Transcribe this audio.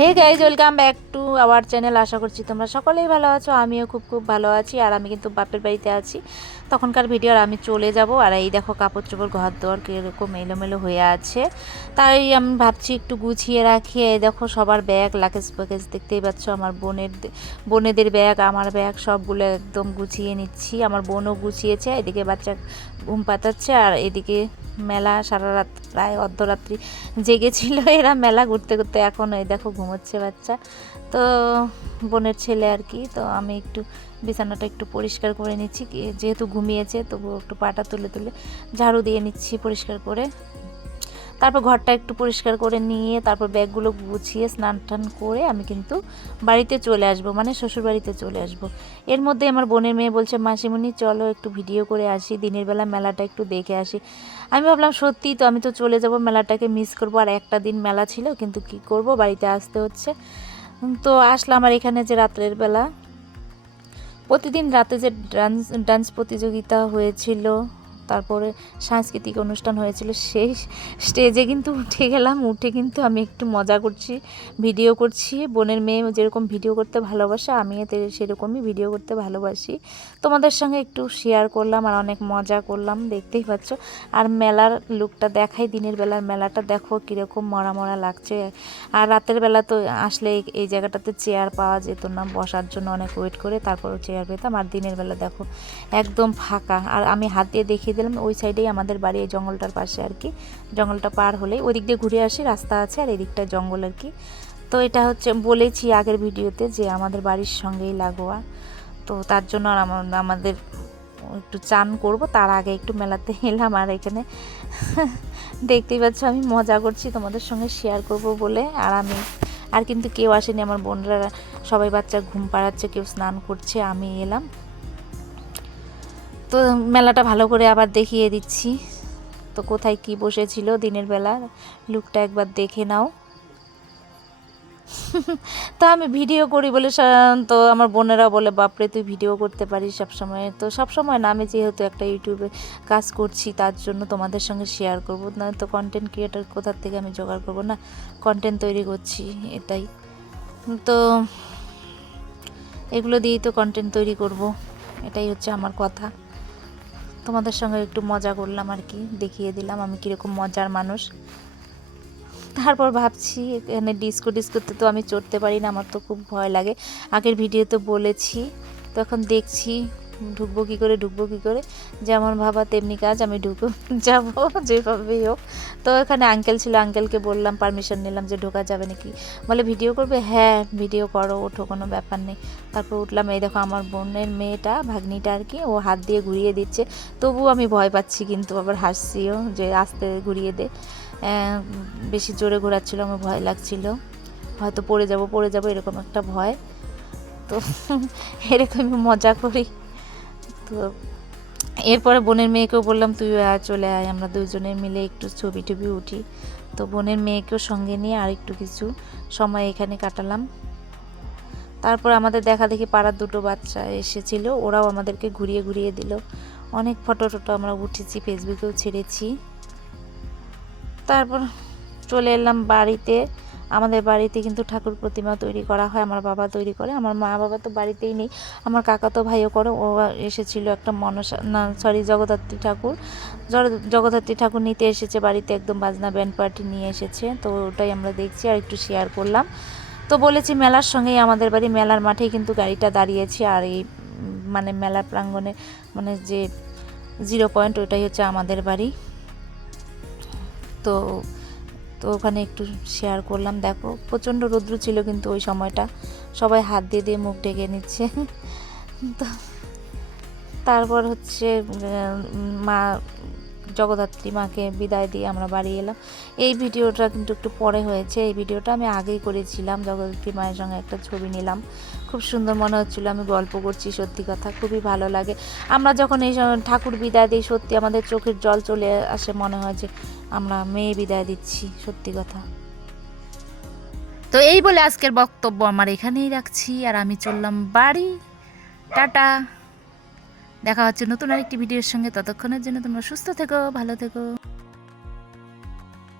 Hey guys welcome back to our channel আশা করছি তোমরা সকলেই ভালো আছো। আমিও খুব খুব ভালো আছি আর আমি কিন্তু বাপের বাড়িতে আছি। তখনকার ভিডিও আর আমি চলে যাব আর এই দেখো কাপড় চোপড়, ঘর দোয়ার কীরকম এলোমেলো হয়ে আছে। তাই আমি ভাবছি একটু গুছিয়ে রাখি। এই দেখো সবার ব্যাগ লাকেজ প্যাকেজ দেখতেই পাচ্ছ, আমার বোনের বোনেদের ব্যাগ, আমার ব্যাগ সবগুলো একদম গুছিয়ে নিচ্ছি। আমার বোনও গুছিয়েছে, এদিকে বাচ্চা ঘুম পাতাচ্ছে আর এদিকে মেলা সারা রাত, প্রায় অর্ধরাত্রি জেগেছিল। এরা মেলা ঘুরতে ঘুরতে এখন ওই দেখো ঘুমোচ্ছে বাচ্চা। তো বোনের ছেলে আর কি, তো আমি একটু বিছানাটা একটু পরিষ্কার করে নিচ্ছি। যেহেতু ঘুমিয়েছে তবু একটু পাটা তুলে তুলে ঝাড়ু দিয়ে নিচ্ছি পরিষ্কার করে। তারপর ঘরটা একটু পরিষ্কার করে নিয়ে তারপর ব্যাগগুলো গুছিয়ে স্নান টান করে আমি কিন্তু বাড়িতে চলে আসব মানে শ্বশুর বাড়িতে চলে আসব। এর মধ্যে আমার বোনের মেয়ে বলছে, মাসিমণি, চলো একটু ভিডিও করে আসি, দিনের বেলা মেলাটা একটু দেখে আসি। আমি ভাবলাম, সত্যি তো আমি তো চলে যাব, মেলাটাকে মিস করব। আর একটা দিন মেলা ছিল, কিন্তু কি করব, বাড়িতে আসতে হচ্ছে। তো আসলাম আর এখানে যে রাত্রের বেলা। প্রতিদিন রাতে যে ডান্স ডান্স প্রতিযোগিতা হয়েছিল তারপরে সাংস্কৃতিক অনুষ্ঠান হয়েছিল সেই স্টেজে কিন্তু উঠে গেলাম, উঠে কিন্তু আমি একটু মজা করছি, ভিডিও করছি। বোনের মেয়ে যেরকম ভিডিও করতে ভালোবাসে, আমিও সেরকমই ভিডিও করতে ভালোবাসি। তোমাদের সঙ্গে একটু শেয়ার করলাম আর অনেক মজা করলাম, দেখতেই পাচ্ছ। আর মেলার লুকটা দেখাই, দিনের বেলার মেলাটা দেখো কীরকম মরা মরা লাগছে। আর রাতের বেলা তো আসলে এই- জায়গাটাতে চেয়ার পাওয়া যেত না, বসার জন্য অনেক ওয়েট করে তারপরও চেয়ার পেতাম। আর দিনের বেলা দেখো, একদম ফাঁকা। আর আমি হাত দিয়ে দেখিয়ে দিলাম ওই সাইডেই আমাদের বাড়ি, এই জঙ্গলটার পাশে আর কি। জঙ্গলটা পার হলেই ওই দিক দিয়ে ঘুরে আসি, রাস্তা আছে আর এই দিকটা জঙ্গল আর কি। তো এটা হচ্ছে বলেছি আগের ভিডিওতে যে আমাদের বাড়ির সঙ্গেই লাগোয়া। তো তার জন্য আর আমাদের একটু চান করব, তার আগে একটু মেলাতে এলাম আর এখানে। দেখতেই পাচ্ছ, আমি মজা করছি, তোমাদের সঙ্গে শেয়ার করব বলে। আর আমি, আর কিন্তু কেউ আসেনি, আমার বোনরা, সবাই বাচ্চা ঘুম পাড়াচ্ছে, কেউ স্নান করছে, আমি এলাম। তো মেলাটা ভালো করে আবার দেখিয়ে দিচ্ছি। তো কোথায় কি বসেছিল দিনের বেলা, লুকটা একবার দেখে নাও। তো আমি ভিডিও করি বলে তো আমার বোনেরা বলে, বাপরে, তুই ভিডিও করতে পারিস সবসময়। তো সবসময় না, আমি যেহেতু একটা ইউটিউবে কাজ করছি, তার জন্য তোমাদের সঙ্গে শেয়ার করব। না, তো কন্টেন্ট ক্রিয়েটার কোথার থেকে আমি জোগাড় করব? না কন্টেন্ট তৈরি করছি, এটাই। তো এগুলো দিয়েই তো কন্টেন্ট তৈরি করব, এটাই হচ্ছে আমার কথা। তোমাদের সঙ্গে একটু মজা করলাম আর কি, দেখিয়ে দিলাম আমি কীরকম মজার মানুষ। তারপর ভাবছি, এখানে ডিস্কো ডিস্কোতে তো আমি চড়তে পারি না, আমার তো খুব ভয় লাগে। আগের ভিডিওতে বলেছি তখন দেখছি ঢুকবো কী করে, ঢুকবো কী করে? যেমন ভাবা তেমনি কাজ, আমি ঢুকে যাব, যেভাবেই হোক। তো এখানে আঙ্কেল ছিল আঙ্কেলকে বললাম পারমিশন নিলাম যে ঢোকা যাবে নাকি? বলে, ভিডিও করবে? হ্যাঁ ভিডিও করো ওঠো কোনো ব্যাপার নেই। তারপর উঠলাম, এই দেখো আমার বোনের মেয়েটা, ভাগ্নিটা আর কি, ও হাত দিয়ে ঘুরিয়ে দিচ্ছে। তবুও আমি ভয় পাচ্ছি কিন্তু, আবার হাসছিও যে আস্তে ঘুরিয়ে দে। বেশি জোরে ঘোরাচ্ছিল, আমার ভয় লাগছিল। হয়তো পড়ে যাব পড়ে যাব, এরকম একটা ভয়। তো এরকমই মজা করি। তো এরপরে বোনের মেয়েকেও বললাম, তুই চলে আয়, আমরা দুজনে মিলে একটু ছবি টবি উঠি। তো বোনের মেয়েকেও সঙ্গে নিয়ে আর একটু কিছু সময় এখানে কাটালাম। তারপর আমাদের দেখা দেখি পাড়ার দুটো বাচ্চা এসেছিল, ওরাও আমাদেরকে ঘুরিয়ে ঘুরিয়ে দিল। অনেক ফটো টটো আমরা উঠেছি ফেসবুকেও ছেড়েছি। তারপর চলে এলাম বাড়িতে। আমাদের বাড়িতে কিন্তু ঠাকুর প্রতিমা তৈরি করা হয়, আমার বাবা তৈরি করে। আমার মা বাবা তো বাড়িতেই নেই, আমার কাকা তো ভাইও করে, ও এসেছিল একটা মনসা, না সরি জগদ্ধাত্রী ঠাকুর। জগদ্ধাত্রী ঠাকুর নিতে এসেছে, বাড়িতে একদম বাজনা ব্যান্ড পার্টি নিয়ে এসেছে, তো ওটাই আমরা দেখছি আর একটু শেয়ার করলাম। তো বলেছি মেলার সঙ্গেই আমাদের বাড়ি, মেলার মাঠেই কিন্তু গাড়িটা দাঁড়িয়েছে আর এই মানে মেলা প্রাঙ্গণে মানে যে জিরো পয়েন্ট ওটাই হচ্ছে আমাদের বাড়ি। তো তো ওখানে একটু শেয়ার করলাম। দেখো, প্রচণ্ড রৌদ্র ছিল কিন্তু ওই সময়টা। সবাই হাত দিয়ে দিয়ে মুখ ঢেকে নিচ্ছে। তো তারপর হচ্ছে মা জগদ্ধাত্রী মাকে বিদায় দিয়ে আমরা বাড়ি এলাম। এই ভিডিওটা কিন্তু একটু পরে হয়েছে। এই ভিডিওটা আমি আগেই করেছিলাম, জগদ্ধাত্রী মায়ের সঙ্গে একটা ছবি নিলাম। খুব সুন্দর মনে হচ্ছিল, আমি গল্প করছি সত্যি কথা, খুবই ভালো লাগে। আমরা যখন এই ঠাকুর বিদায় দিই, সত্যি আমাদের চোখের জল চলে আসে মনে হয় যে আমরা মেয়ে বিদায় দিচ্ছি, সত্যি কথা। তো এই বলে আজকের বক্তব্য আমার এখানেই রাখছি, আর আমি চললাম বাড়ি। টাটা। দেখা হচ্ছে নতুন আরেকটি ভিডিওর সঙ্গে। ততক্ষণের জন্য তোমরা সুস্থ থেকো ভালো থেকো।